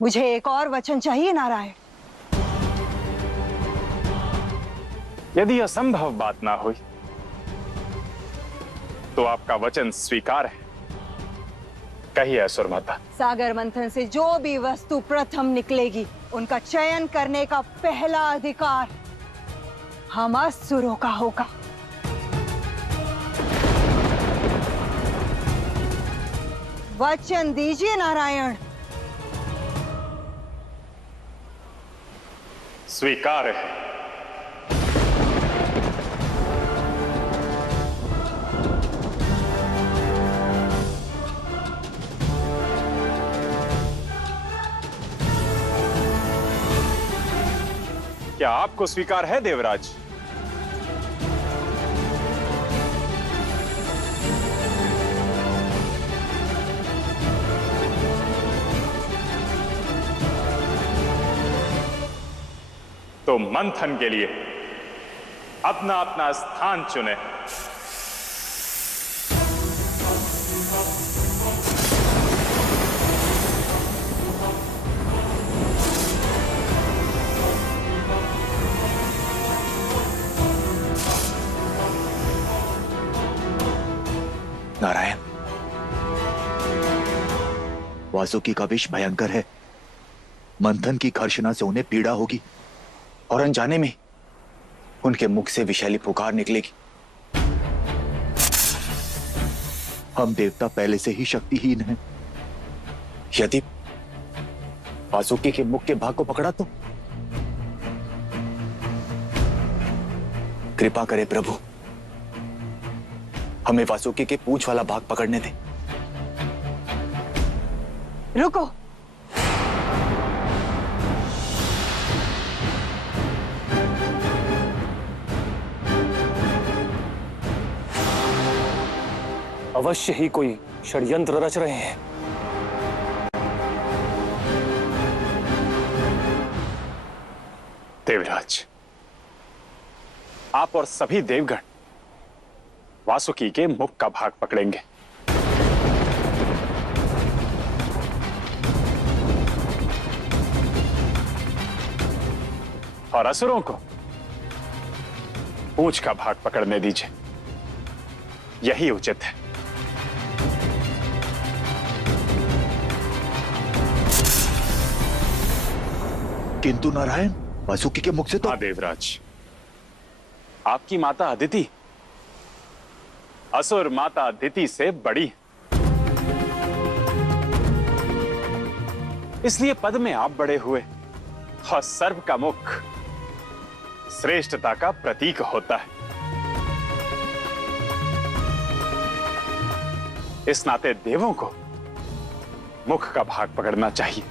मुझे एक और वचन चाहिए नारायण। यदि असंभव बात ना हुई तो आपका वचन स्वीकार है। कहिए असुर माता। सागर मंथन से जो भी वस्तु प्रथम निकलेगी उनका चयन करने का पहला अधिकार हम असुरों का होगा। वचन दीजिए नारायण। स्वीकार है। क्या आपको स्वीकार है देवराज? तो मंथन के लिए अपना अपना स्थान चुने। नारायण, वासुकी का विष भयंकर है। मंथन की घर्षणा से उन्हें पीड़ा होगी और अनजाने में उनके मुख से विषैली पुकार निकलेगी। हम देवता पहले से ही शक्तिहीन हैं। यदि वासुकी के मुख के भाग को पकड़ा तो? कृपा करे प्रभु, हमें वासुकी के पूंछ वाला भाग पकड़ने दें। रुको। अवश्य ही कोई षड्यंत्र रच रहे हैं। देवराज, आप और सभी देवगण वासुकी के मुख का भाग पकड़ेंगे। और असुरों को पूंछ का भाग पकड़ने दीजिए। यही उचित है। किंतु नारायण, वासुकी के मुख से तो। हाँ देवराज, आपकी माता अदिति असुर माता अदिति से बड़ी, इसलिए पद में आप बड़े हुए और सर्व का मुख श्रेष्ठता का प्रतीक होता है। इस नाते देवों को मुख का भाग पकड़ना चाहिए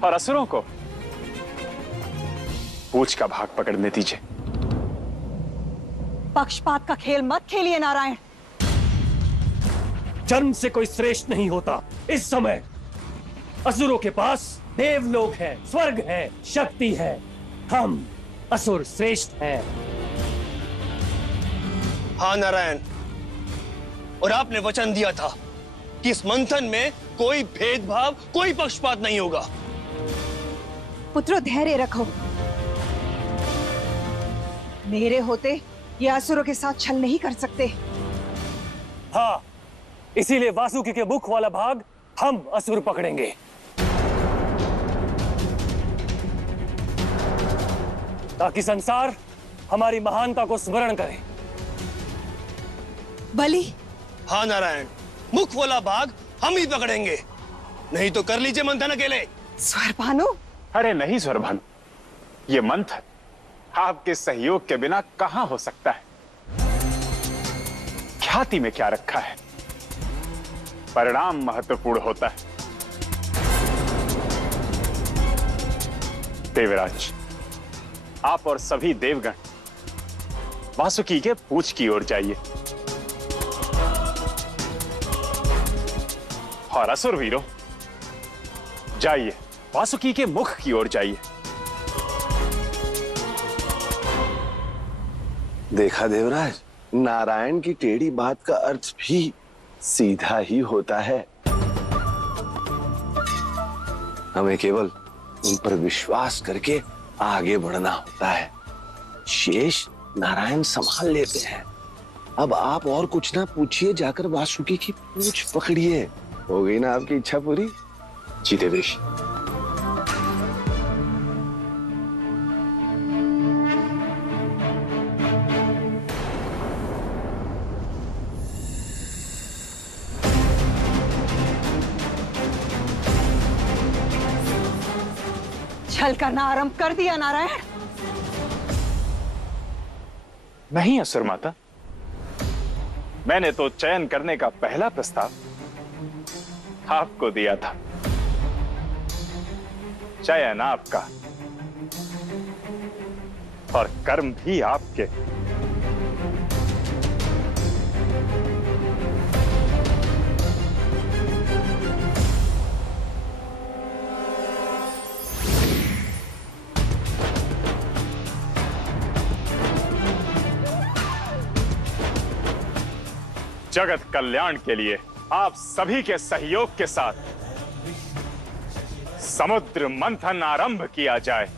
और असुरों को पूंछ का भाग पकड़ने दीजिए। पक्षपात का खेल मत खेलिए नारायण। जन्म से कोई श्रेष्ठ नहीं होता। इस समय असुरों के पास देवलोक है, स्वर्ग है, शक्ति है। हम असुर श्रेष्ठ हैं। हाँ नारायण, और आपने वचन दिया था कि इस मंथन में कोई भेदभाव, कोई पक्षपात नहीं होगा। पुत्रो धैर्य रखो। मेरे होते ये असुरों के साथ छल नहीं कर सकते। हाँ, इसीलिए वासुकी के मुख वाला भाग हम असुर पकड़ेंगे। ताकि संसार हमारी महानता को स्मरण करे। बलि। हाँ नारायण, मुख वाला भाग हम ही पकड़ेंगे। नहीं तो कर लीजिए मंथन अकेले। स्वरभानु। अरे नहीं स्वरभानु, ये मंथन आपके सहयोग के बिना कहां हो सकता है। ख्याति में क्या रखा है, परिणाम महत्वपूर्ण होता है। देवराज, आप और सभी देवगण वासुकी के पूंछ की ओर जाइए और असुर वीरों जाइए वासुकी के मुख की ओर जाइए। देखा देवराज, नारायण की टेढ़ी बात का अर्थ भी सीधा ही होता है। हमें केवल उन पर विश्वास करके आगे बढ़ना होता है। शेष नारायण संभाल लेते हैं। अब आप और कुछ ना पूछिए, जाकर वासुकी की पूंछ पकड़िए। हो गई ना आपकी इच्छा पूरी? जी देवेश। छल करना आरंभ कर दिया नारायण? नहीं असुर माता, मैंने तो चयन करने का पहला प्रस्ताव आपको दिया था। चयन आपका और कर्म भी आपके। जगत कल्याण के लिए आप सभी के सहयोग के साथ समुद्र मंथन आरंभ किया जाए।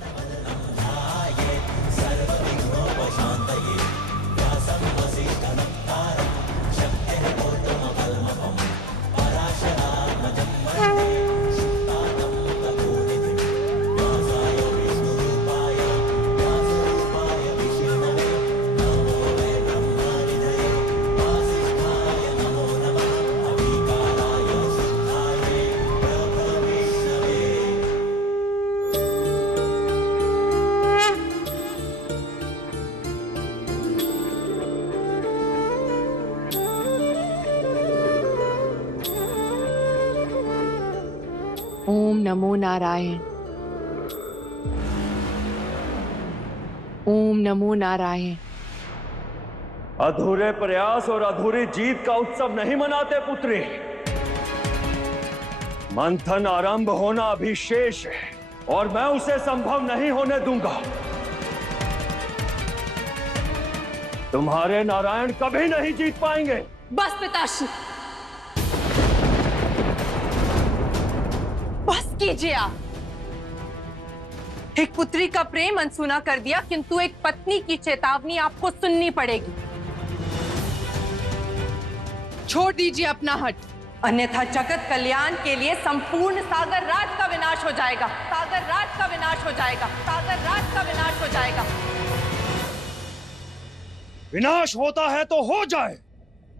ओम नमो नारायण। ओम नमो नारायण। अधूरे प्रयास और अधूरी जीत का उत्सव नहीं मनाते पुत्री। मंथन आरंभ होना अभी शेष है और मैं उसे संभव नहीं होने दूंगा। तुम्हारे नारायण कभी नहीं जीत पाएंगे। बस पिताश्री, बस कीजिए आप। एक पुत्री का प्रेम अनसुना कर दिया, किंतु एक पत्नी की चेतावनी आपको सुननी पड़ेगी। छोड़ दीजिए अपना हट, अन्यथा जगत कल्याण के लिए संपूर्ण सागर राज का विनाश हो जाएगा। सागर राज का विनाश हो जाएगा। सागर राज का विनाश हो जाएगा। विनाश होता है तो हो जाए,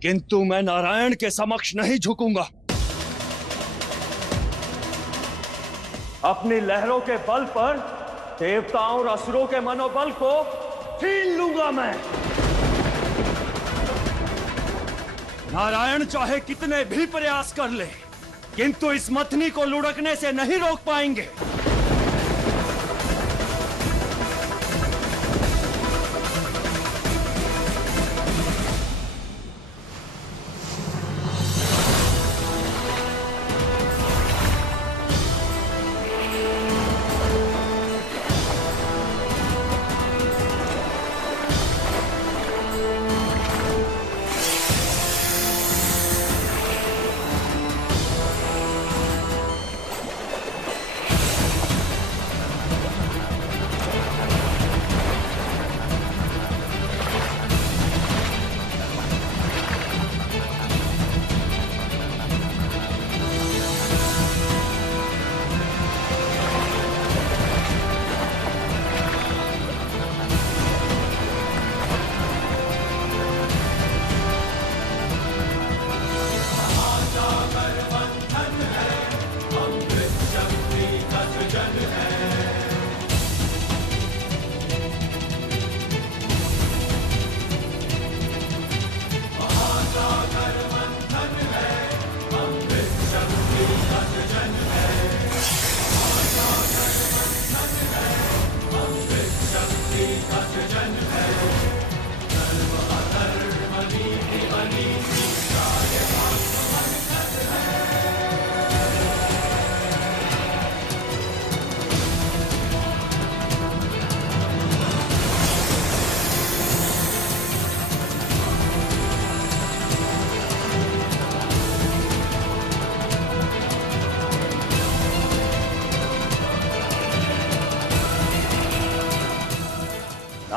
किंतु मैं नारायण के समक्ष नहीं झुकूंगा। अपनी लहरों के बल पर देवताओं और असुरों के मनोबल को छीन लूंगा मैं। नारायण चाहे कितने भी प्रयास कर ले, किंतु इस मथनी को लुढ़कने से नहीं रोक पाएंगे।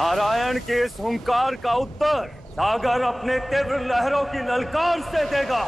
नारायण के इस हुंकार का उत्तर सागर अपने तीव्र लहरों की ललकार से देगा।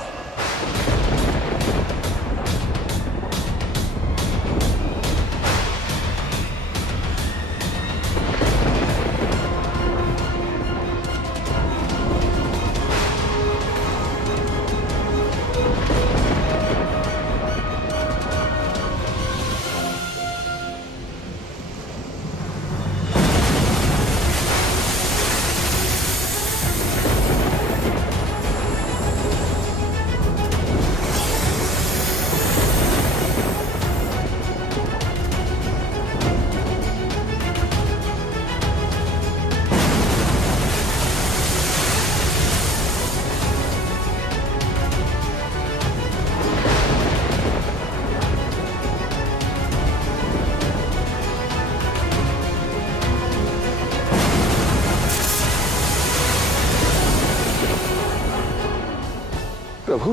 प्रभु,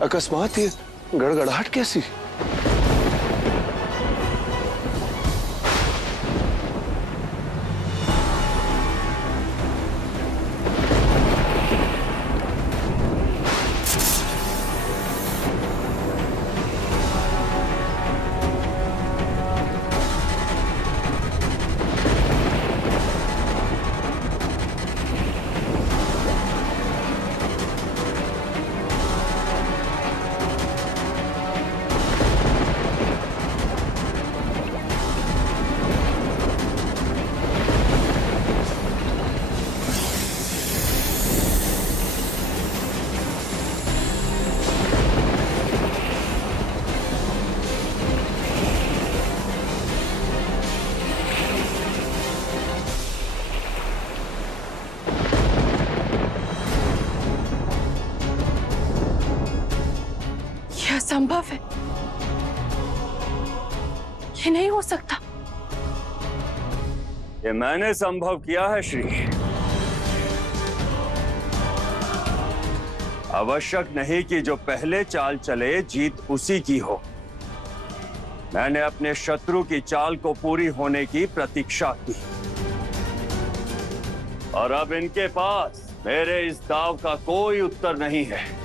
अकस्मात ये गड़गड़ाहट कैसी? असंभव है, ये नहीं हो सकता। ये मैंने संभव किया है श्री। आवश्यक नहीं कि जो पहले चाल चले जीत उसी की हो। मैंने अपने शत्रु की चाल को पूरी होने की प्रतीक्षा की और अब इनके पास मेरे इस दाव का कोई उत्तर नहीं है।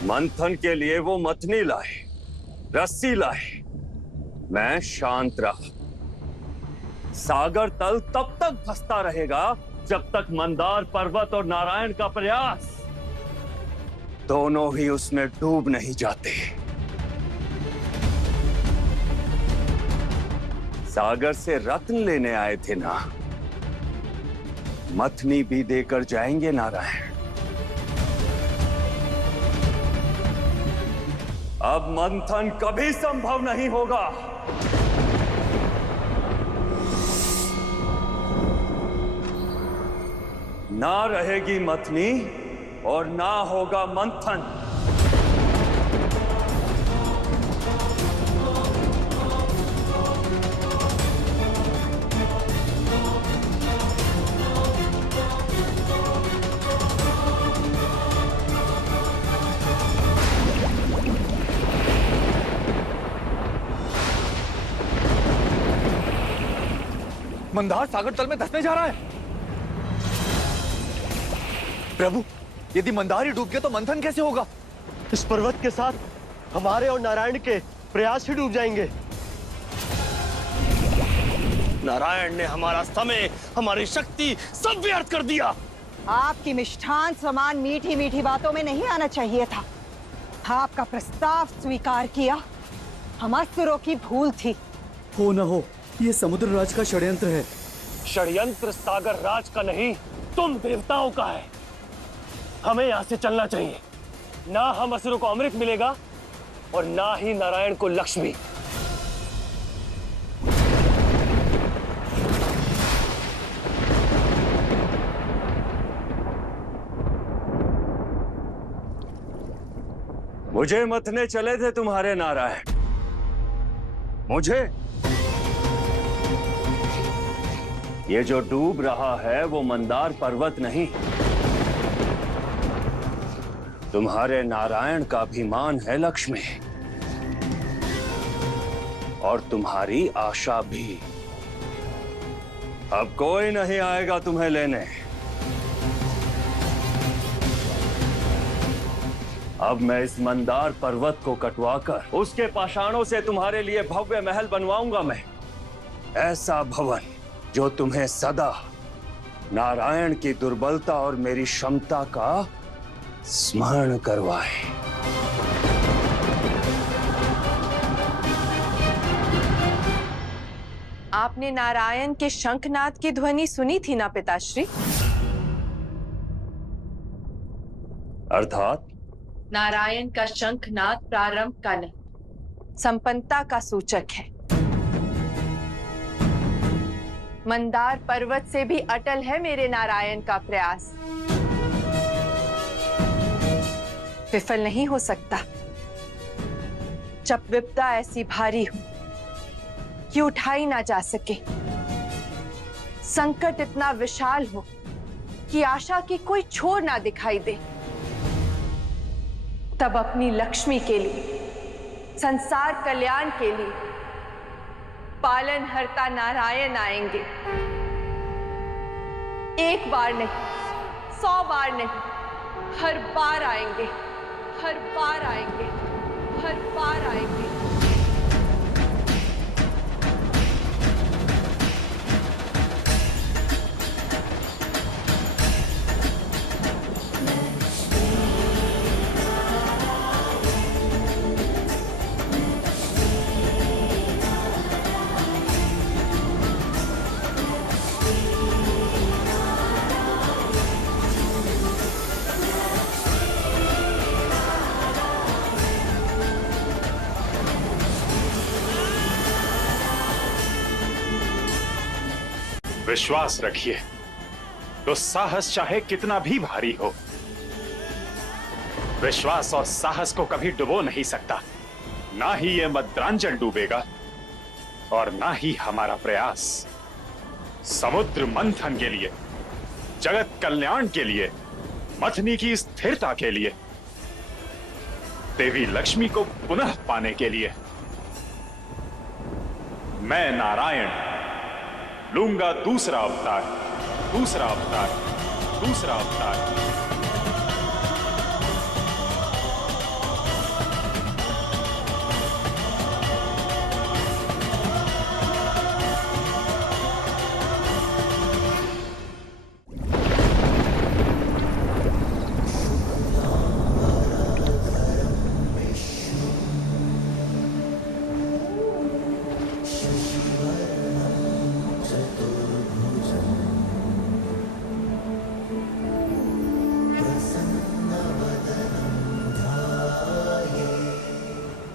मंथन के लिए वो मथनी लाए, रस्सी लाए, मैं शांत रहा। सागर तल तब तक फंसता रहेगा जब तक मंदार पर्वत और नारायण का प्रयास दोनों ही उसमें डूब नहीं जाते। सागर से रत्न लेने आए थे ना, मथनी भी देकर जाएंगे नारायण। अब मंथन कभी संभव नहीं होगा। ना रहेगी मथनी और ना होगा मंथन। मंदार सागर तल में धंसने जा रहा है। प्रभु, यदि मंदार ही डूब गया तो मंथन कैसे होगा? इस पर्वत के साथ हमारे और नारायण के प्रयास ही डूब जाएंगे। नारायण ने हमारा समय, हमारी शक्ति सब व्यर्थ कर दिया। आपकी मिष्ठान समान मीठी मीठी बातों में नहीं आना चाहिए था। आपका प्रस्ताव स्वीकार किया हमासुरों की भूल थी। हो न हो, ये समुद्र राज का षड्यंत्र है। षड्यंत्र सागर राज का नहीं, तुम देवताओं का है। हमें यहां से चलना चाहिए। ना हम असुरों को अमृत मिलेगा और ना ही नारायण को लक्ष्मी। मुझे मथने चले थे तुम्हारे नारायण, मुझे। ये जो डूब रहा है वो मंदार पर्वत नहीं, तुम्हारे नारायण का अभिमान है लक्ष्मी। और तुम्हारी आशा भी। अब कोई नहीं आएगा तुम्हें लेने। अब मैं इस मंदार पर्वत को कटवाकर उसके पाषाणों से तुम्हारे लिए भव्य महल बनवाऊंगा। मैं ऐसा भवन जो तुम्हें सदा नारायण की दुर्बलता और मेरी क्षमता का स्मरण करवाए। आपने नारायण के शंखनाद की ध्वनि सुनी थी ना पिताश्री? अर्थात नारायण का शंखनाद प्रारंभ का नहीं, संपन्नता का सूचक है। मंदार पर्वत से भी अटल है मेरे नारायण का प्रयास। विफल नहीं हो सकता। जब विपदा ऐसी भारी हो कि उठाई ना जा सके, संकट इतना विशाल हो कि आशा की कोई छोर ना दिखाई दे, तब अपनी लक्ष्मी के लिए, संसार कल्याण के लिए पालनहर्ता नारायण आएंगे। एक बार नहीं, 100 बार नहीं, हर बार आएंगे, हर बार आएंगे, हर बार आएंगे। विश्वास रखिए तो साहस चाहे कितना भी भारी हो, विश्वास और साहस को कभी डुबो नहीं सकता। ना ही ये मद्रांजन डूबेगा और ना ही हमारा प्रयास। समुद्र मंथन के लिए, जगत कल्याण के लिए, मथनी की स्थिरता के लिए, देवी लक्ष्मी को पुनः पाने के लिए मैं नारायण लूंगा दूसरा अवतार, दूसरा अवतार, दूसरा अवतार।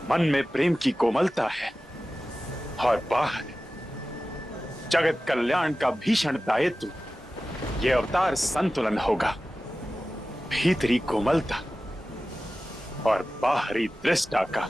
मन में प्रेम की कोमलता है और बाहर जगत कल्याण का भीषण दायित्व। यह अवतार संतुलन होगा। भीतरी कोमलता और बाहरी दृष्टा का।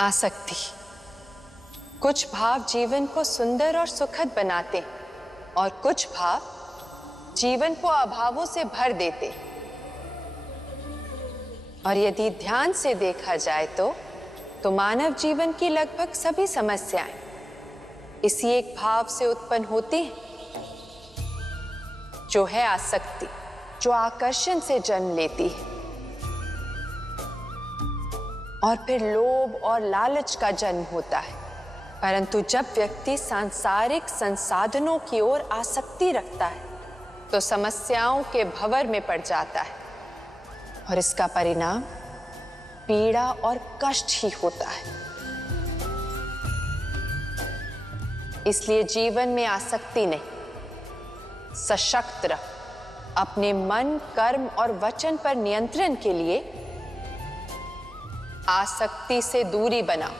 आसक्ति। कुछ भाव जीवन को सुंदर और सुखद बनाते और कुछ भाव जीवन को अभावों से भर देते। और यदि ध्यान से देखा जाए तो मानव जीवन की लगभग सभी समस्याएं इसी एक भाव से उत्पन्न होती हैं, जो है आसक्ति, जो आकर्षण से जन्म लेती है और फिर लोभ और लालच का जन्म होता है। परंतु जब व्यक्ति सांसारिक संसाधनों की ओर आसक्ति रखता है तो समस्याओं के भंवर में पड़ जाता है और इसका परिणाम पीड़ा और कष्ट ही होता है। इसलिए जीवन में आसक्ति नहीं, सशक्त रह, अपने मन, कर्म और वचन पर नियंत्रण के लिए आसक्ति से दूरी बनाओ,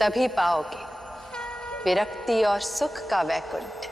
तभी पाओगे विरक्ति और सुख का वैकुंठ।